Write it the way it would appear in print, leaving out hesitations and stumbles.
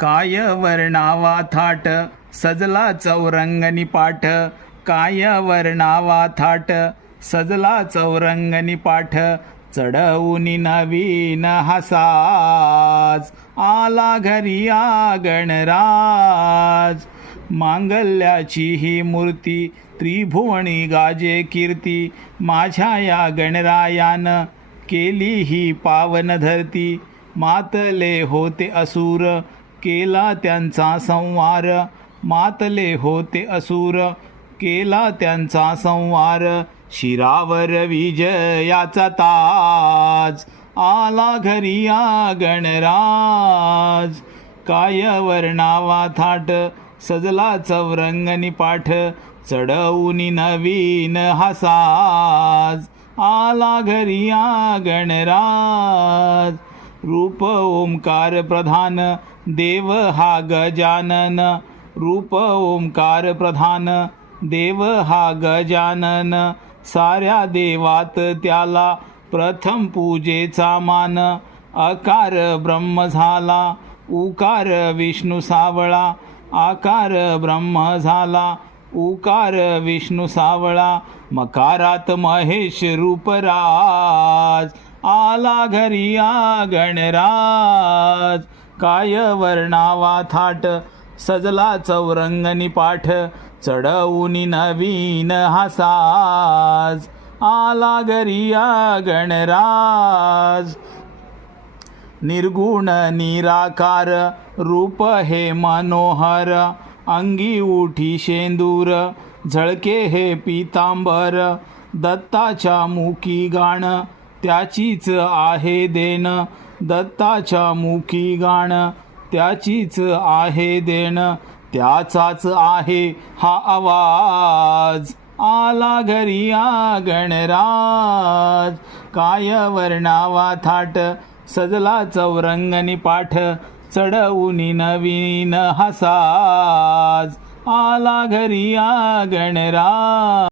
काय वर्णावा थाट सजला चौरंगनी पाठ, काय वर्णावा थाट सजला चौरंगनी पाठ, चढवूनी नवीन हसाज आला घरी गणराज. मांगल्याची ही मूर्ती त्रिभुवनी गाजे कीर्ती, माझ्या या गणरायान केली ही पावन धरती. मातले होते असुर केला त्यांचा संवार, मातले होते असुर केला त्यांचा संवार. शिरावर विजयाचा ताज आला घरी गणराज. काय वर्णावा थाट सजला चौरंगनी पाठ, चढवूनी नवीन हसाज आला घरी गणराज. रूप ओंकार प्रधान देव हा गजानन, रूप ओंकार प्रधान देव हा गजानन. साऱ्या देवात त्याला प्रथम पूजेचा मान, अकार ब्रह्म झाला उकार विष्णू सावळा, आकार ब्रह्म झाला उकार विष्णू सावळा. मकारात महेश रूपराज आला घरी गणराज. काय वर्णावा थाट सजला चौरंगनी पाठ, चढवूनी नवीन हसाज आला घरी गणराज. निर्गुण निराकार रूप हे मनोहर, अंगी उठी शेंदूर झळके हे पितांबर. दत्ताच्या मुखी गाण त्याचीच आहे देण, दत्ताच्या मुखी गाण त्याचीच आहे देण. त्याचाच आहे हा आवाज आला घरी गणराज. काय वर्णावा थाट सजला चौरंगनी पाठ, चढवूनी नवीन हसाज आला घरी गणराज.